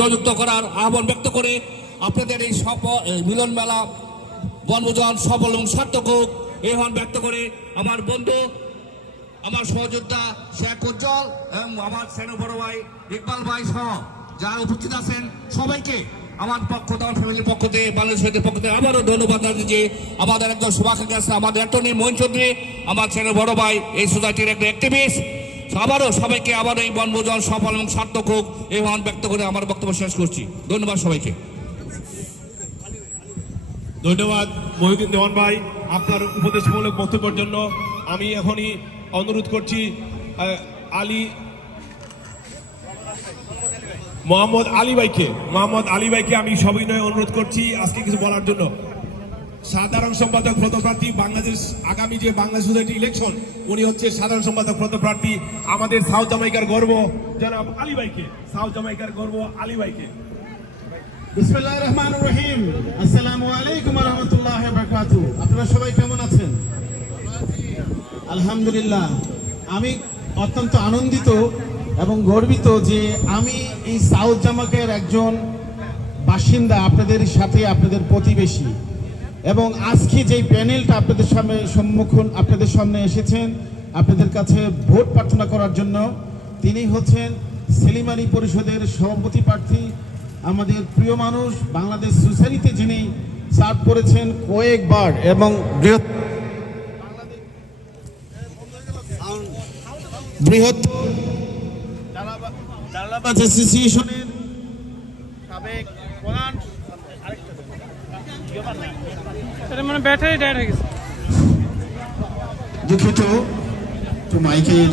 জয়যুক্ত করার আহ্বান ব্যক্ত করে আপনাদের এই মিলন মেলা বনভোজন সফল এবং সার্থক হোক এই আহ্বান ব্যক্ত করে আমার বন্ধু আমার সহযোদ্ধা শেখ উজ্জ্বল এবং আমার সেনু বড় ভাই ইকবাল ভাই সহ যারা উপস্থিত আছেন সবাইকে আমার পক্ষ আমার ফ্যামিলির পক্ষ থেকে বাংলাদেশের পক্ষ থেকে আবারও ধন্যবাদ জানিয়ে আমাদের একজন শুভাকাঙ্ক্ষী আছে আমাদের অ্যাটর্নি মোহন চৌধুরী আমার সেনু বড় ভাই এই সোসাইটির একটা অ্যাক্টিভিস্ট আবারও সবাইকে আবার এই বনভোজন সফল এবং সার্থক হোক এই আহ্বান ব্যক্ত করে আমার বক্তব্য শেষ করছি। ধন্যবাদ সবাইকে। ধন্যবাদ মহিউদ্দিন দেওয়ান ভাই আপনার উপদেশমূলক বক্তব্যের জন্য। আমি এখনই অনুরোধ করছি মোহাম্মদ আলী ভাইকে আমি সবিনয়ে অনুরোধ করছি আজকে কিছু বলার জন্য। সাধারণ সম্পাদক পদপ্রার্থী বাংলাদেশ আগামী যে বাংলাদেশ সোসাইটি ইলেকশন উনি হচ্ছে সাধারণ সম্পাদক পদপ্রার্থী আমাদের সাউথ জামাইকার গর্ব জনাব আলী ভাইকে, সাউথ জামাইকার গর্ব আলী ভাইকে। বিসমিল্লাহির রহমানির রহিম। আসসালামু আলাইকুম ওয়া রাহমাতুল্লাহি ওয়া বারাকাতুহু। আপনারা সবাই কেমন আছেন? আলহামদুলিল্লাহ। আমি অত্যন্ত আনন্দিত এবং গর্বিত যে আমি এই সাউথ জামাইকার একজন বাসিন্দা, আপনাদের সাথে আপনাদের প্রতিবেশী, এবং আজকে যেই প্যানেলটা আপনাদের সামনে এসেছেন আপনাদের কাছে ভোট প্রার্থনা করার জন্য, তিনি হচ্ছেন সেলিম আলী পরিষদের সভাপতি প্রার্থী, আমাদের প্রিয় মানুষ, বাংলাদেশ সোসাইটিতে যিনি সার্ভ করেছেন কয়েকবার এবং বৃহত্তর জালালাবাদ অ্যাসোসিয়েশনের সাবেক প্রধান। ব্যাটারি ডেড হয়ে গেছে, দুঃখিত তো মাইকের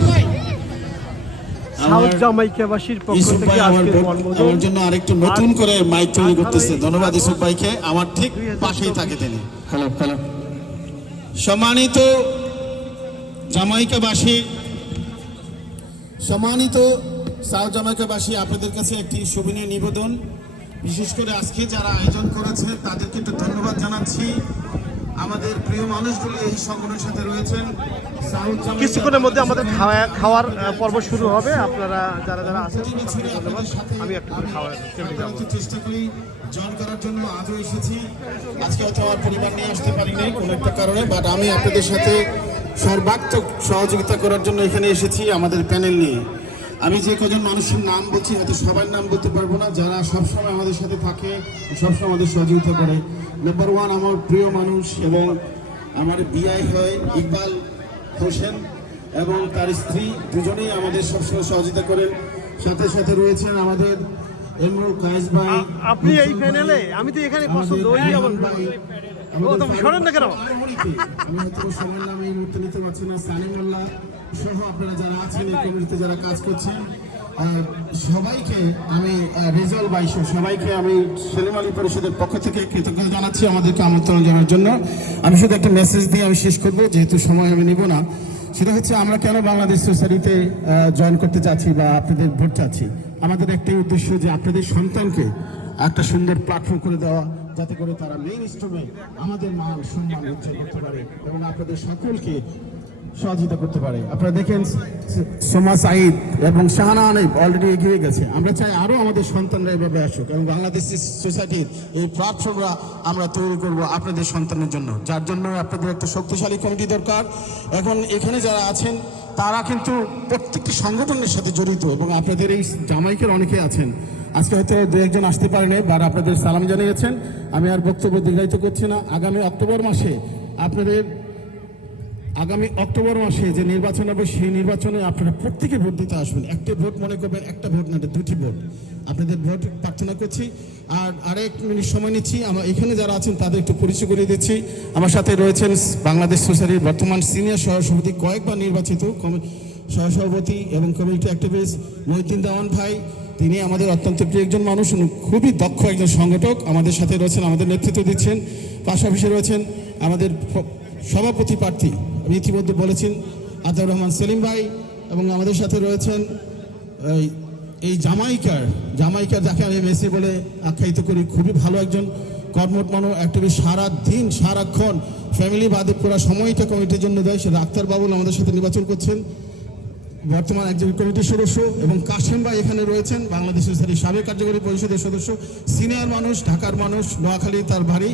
সাউথ জামাইকাবাসীর পক্ষ থেকে আজকে আমার জন্য আরেকটু নতুন করে মাইক তৈরি করতেছে। ধন্যবাদ ইসুফ ভাইকে, আমার ঠিক পাশেই থাকে তিনি। Hello hello. সম্মানিত জামাইকাবাসী, সম্মানিত সাউথ জামাইকাবাসী, আপনাদের কাছে একটি সবিনয় নিবেদন, বিশেষ করে আজকে যারা আয়োজন করেছে তাদেরকে একটু ধন্যবাদ জানাচ্ছি। আমাদের প্রিয় মানুষগুলি এই সংগঠনের সাথে রয়েছেন। কিছুক্ষণের মধ্যে আমাদের খাওয়ার পর্ব শুরু হবে। আপনারা যারা যারা আছেন আমি একটু খাওয়ার চেষ্টা করি জয়েন করার জন্য। আজও এসেছি, আজকে হয়তো আমার পরিবার নিয়ে আসতে পারিনি কোনো একটা কারণে, বাট আমি আপনাদের সাথে সর্বাত্মক সহযোগিতা করার জন্য এখানে এসেছি আমাদের প্যানেল নিয়ে। আমি যে কজন মানুষের নাম বলছি হয়তো সবার নাম বলতে পারবো না, যারা সবসময় আমাদের সাথে থাকে, সবসময় আমাদের সহযোগিতা করে। নাম্বার ওয়ান আমার প্রিয় মানুষ এবং আমার বিআই হয় ইকবাল হোসেন এবং তার স্ত্রী, দুজনেই আমাদের সবসময় সহযোগিতা করেন। সাথে সাথে রয়েছেন আমাদের এমরুল কায়েস ভাই। আপনি এই প্যানেলে, আমি তো এখানে পছন্দ ওই ভাই। তুমি শোনেন না কেন? আমি হয়তো সবার নাম এই মুহূর্তে নিতে পারছি না। সালিম আল্লাহ সহ আপনারা যারা আছেন এই কমিটিতে যারা কাজ করছেন সবাইকে আমি, রেজাল ভাই সহ সবাইকে আমি সেলিম আলী পরিষদের পক্ষ থেকে কৃতজ্ঞতা জানাচ্ছি আমাদেরকে আমন্ত্রণ জানার জন্য। আমি শুধু একটা মেসেজ দিয়ে আমি শেষ করবো, যেহেতু সময় আমি নিব না। সেটা হচ্ছে আমরা কেন বাংলাদেশ সোসাইটিতে জয়েন করতে চাচ্ছি বা আপনাদের ভোট চাচ্ছি। আমাদের একটাই উদ্দেশ্য যে আপনাদের সন্তানকে একটা সুন্দর প্ল্যাটফর্ম করে দেওয়া, যাতে করে তারা মেইন স্ট্রিমে আমাদের মান সম্মান উজ্জ্বল করতে পারে এবং আপনাদের সকলকে সহযোগিতা করতে পারে। আপনারা দেখেন সোমা সাইদ এবং শাহানা আনিফ অলরেডি এগিয়ে গেছে। আমরা চাই আরও আমাদের সন্তানরা এভাবে আসুক এবং বাংলাদেশ সোসাইটির এই প্ল্যাটফর্মরা আমরা তৈরি করব আপনাদের সন্তানের জন্য, যার জন্য আপনাদের একটা শক্তিশালী কমিটি দরকার। এখন এখানে যারা আছেন তারা কিন্তু প্রত্যেকটি সংগঠনের সাথে জড়িত এবং আপনাদের এই জামাইকের অনেকে আছেন। আজকে হয়তো দু একজন আসতে পারেনি, বাট আপনাদের সালাম জানিয়েছেন। আমি আর বক্তব্য দীর্ঘায়িত করছি না। আগামী অক্টোবর মাসে যে নির্বাচন হবে সেই নির্বাচনে আপনারা প্রত্যেকে ভোট দিতে আসবেন। একটা ভোট মনে করবেন, একটা ভোট না, দুটি ভোট। আপনাদের ভোট প্রার্থনা করছি। আর আরেক মিনিট সময় নিচ্ছি, আমার এখানে যারা আছেন তাদের একটু পরিচয় করিয়ে দিচ্ছি। আমার সাথে রয়েছেন বাংলাদেশ সোসাইটির বর্তমান সিনিয়র সহসভাপতি, কয়েকবার নির্বাচিত সহসভাপতি এবং কমিউনিটি অ্যাক্টিভিস্ট মহিউদ্দিন দেওয়ান ভাই। তিনি আমাদের অত্যন্ত প্রিয় একজন মানুষ, খুবই দক্ষ একজন সংগঠক। আমাদের সাথে রয়েছেন, আমাদের নেতৃত্ব দিচ্ছেন। পাশাপাশি রয়েছেন আমাদের সভাপতি প্রার্থী, আমি ইতিমধ্যে বলেছেন, আতাউর রহমান সেলিম ভাই, এবং আমাদের সাথে রয়েছেন এই জামাইকার যাকে আমি মেসি বলে আখ্যায়িত করি, খুবই ভালো একজন কর্মঠ মানুষ, অ্যাক্টিভিস্ট, সারাদিন সারাক্ষণ ফ্যামিলি বাদে পুরো সময়টা কমিটির জন্য দেয়। সে ডাক্তার বাবুল আমাদের সাথে নির্বাচন করছেন। বর্তমান একজন কমিটির সদস্য, এবং কাশেম ভাই এখানে রয়েছেন, বাংলাদেশের সাবেক কার্যকরী পরিষদের সদস্য, সিনিয়র মানুষ, ঢাকার মানুষ, নোয়াখালী তার বাড়ি,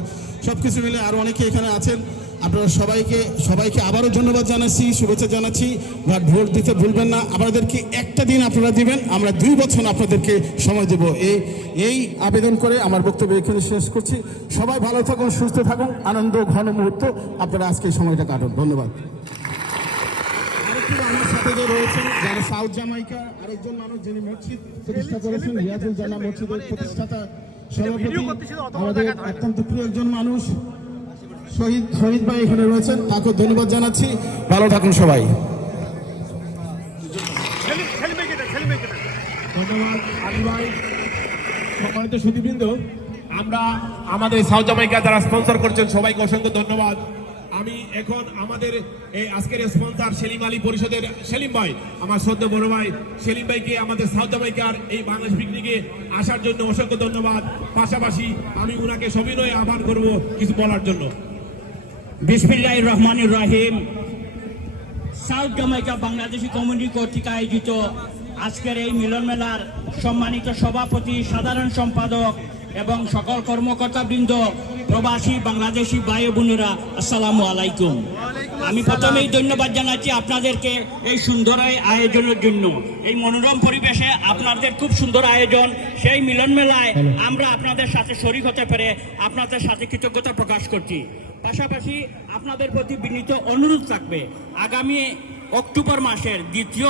সব কিছু মিলে আরও অনেকে এখানে আছেন। আপনারা সবাইকে আবারও ধন্যবাদ জানাচ্ছি, শুভেচ্ছা জানাচ্ছি। ভোট দিতে ভুলবেন না। আপনাদেরকে একটা দিন আপনারা দিবেন, আমরা 2 বছর আপনাদেরকে সময় দেব। এই আবেদন করে আমার বক্তব্য এখানে শেষ করছি। সবাই ভালো থাকুন, সুস্থ থাকুন, আনন্দ ঘন মুহূর্ত আপনারা আজকে এই সময়টা কাটুন। ধন্যবাদ। আমার সাথে যে রয়েছেন যারা সাউথ জামাইকা, আরেকজন মানুষ যিনি মসজিদ প্রতিষ্ঠা করেছেন, রিয়াজুল জান্নাহ মসজিদের প্রতিষ্ঠাতা সভাপতি, আমাদের অত্যন্ত প্রিয় একজন মানুষ শহীদ ভাই এখানে রয়েছেন, তাকে ধন্যবাদ জানাচ্ছি। ভালো থাকুন সবাই। ধন্যবাদ আলী ভাই। সম্মানিত সুধীবৃন্দ, আমরা আমাদের সাউথ জামাইকা যারা স্পন্সর করছেন সবাইকে অসংখ্য ধন্যবাদ। আমি এখন আমাদের এই আজকের স্পন্সর সেলিম আলী পরিষদের সেলিম ভাই, আমার শ্রদ্ধেয় বড় ভাই সেলিম ভাইকে আমাদের সাউথ জামাইকার এই বাংলাদেশ পিকনিকে আসার জন্য অসংখ্য ধন্যবাদ। পাশাপাশি আমি উনাকে সবিনয়ে আহ্বান করব কিছু বলার জন্য। বিসমিল্লাহির রহমানির রহিম। সাউথ জামাইকা বাংলাদেশি কমিউনিটি কর্তৃক আয়োজিত আজকের এই মিলন মেলার সম্মানিত সভাপতি, সাধারণ সম্পাদক এবং সকল কর্মকর্তাবৃন্দ, প্রবাসী বাংলাদেশি ভাই বোনেরা, আসসালামু আলাইকুম। আমি প্রথমেই ধন্যবাদ জানাচ্ছি আপনাদেরকে এই সুন্দর আয়োজনের জন্য। এই মনোরম পরিবেশে আপনাদের খুব সুন্দর আয়োজন, সেই মিলন মেলায় আমরা আপনাদের সাথে শরীক হতে পেরে আপনাদের সাথে কৃতজ্ঞতা প্রকাশ করছি। পাশাপাশি আপনাদের প্রতি বিনীত অনুরোধ থাকবে, আগামী অক্টোবর মাসের দ্বিতীয়